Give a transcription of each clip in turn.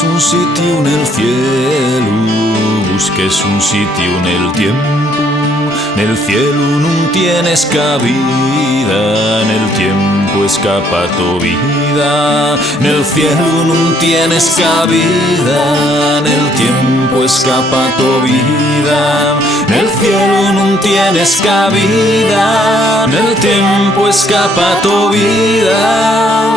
busques un sitio en el cielo, busques un sitio en el tiempo. En el cielo no tienes cabida, en el tiempo escapa tu vida. En el cielo no tienes cabida, en el tiempo escapa tu vida. En el cielo no tienes cabida, en el tiempo escapa tu vida.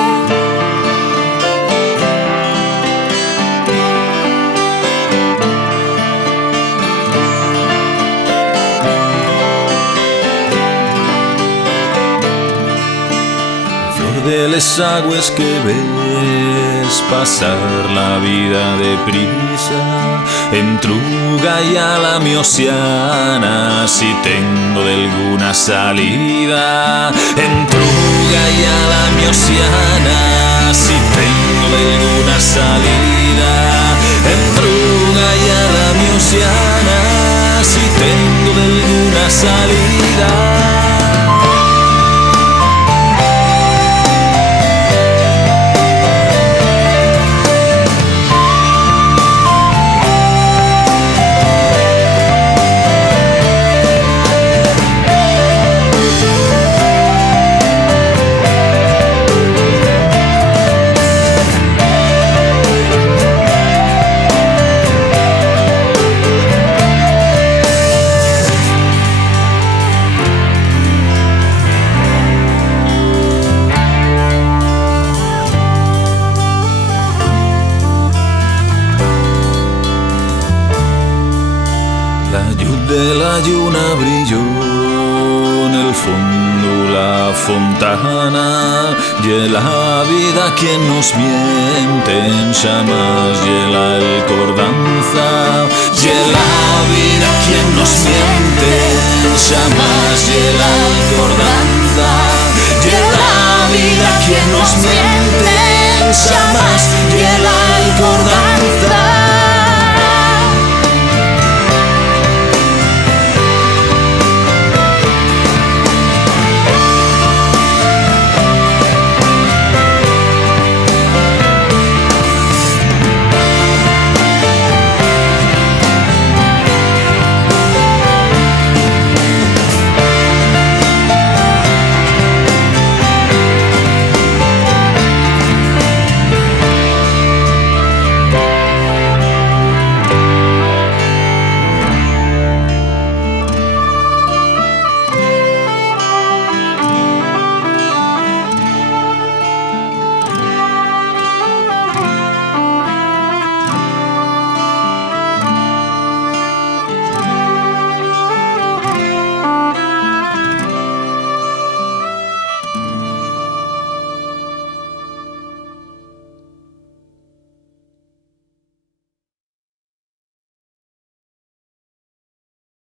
De las aguas que ves pasar la vida deprisa, entruga ya la mi océana si tengo de alguna salida. Entruga ya la mi océana si tengo de alguna salida. Entruga ya la mi océana si tengo de alguna salida. La luz de la lluna brilló en el fondo la fontana, y la vida quien nos mienten jamás hiela el cordanza. Y la vida quien nos mienten jamás hiela el cordanza. Y la vida quien nos mienten jamás hiela el cordanza.